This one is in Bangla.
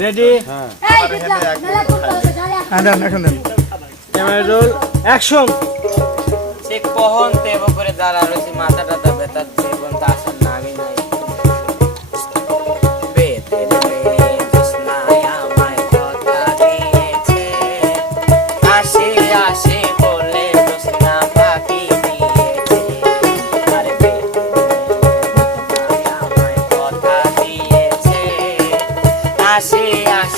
রেডি ক্যামেরা রোল অ্যাকশন সে কখন তেব করে দাঁড়া রয়েছে মাথা টাথা ব্যথা জীবন তা আসল নামই নাই বেতের মেয়ে জোৎস্নায় আমায় কথা দিয়েছে আসে আসে বলে জোৎস্না ফাঁকি দিয়েছে আরে বেতের মেয়ে জোৎস্নায় আমায় কথা দিয়েছে আসে আসে